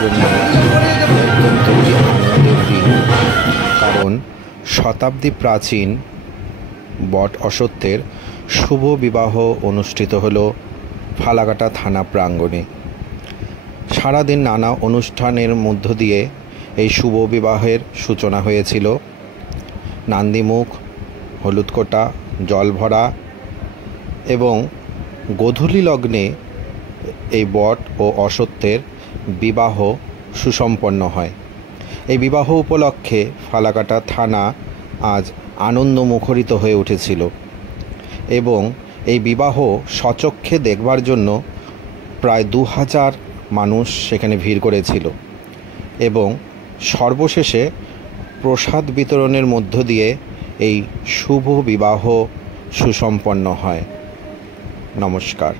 জন্য অত্যন্তই আনন্দের দিন, কারণ শতাব্দী প্রাচীন বট অশ্বত্থের শুভ বিবাহ অনুষ্ঠিত হলো ফালাকাটা থানা প্রাঙ্গণে। সারাদিন নানা অনুষ্ঠানের মধ্য দিয়ে এই শুভ বিবাহের সূচনা হয়েছিল। নান্দিমুখ, হলুদকোটা, জলভরা এবং গোধূলি লগ্নে এই বট ও অশ্বত্থের বিবাহ সুসম্পন্ন হয়। এই বিবাহ উপলক্ষে ফালাকাটা থানা আজ আনন্দ মুখরিত হয়ে উঠেছিল এবং এই বিবাহ স্বচক্ষে দেখবার জন্য প্রায় 2000 মানুষ সেখানে ভিড় করেছিল এবং সর্বশেষে প্রসাদ বিতরণের মধ্য দিয়ে এই শুভ বিবাহ সুসম্পন্ন হয়। নমস্কার।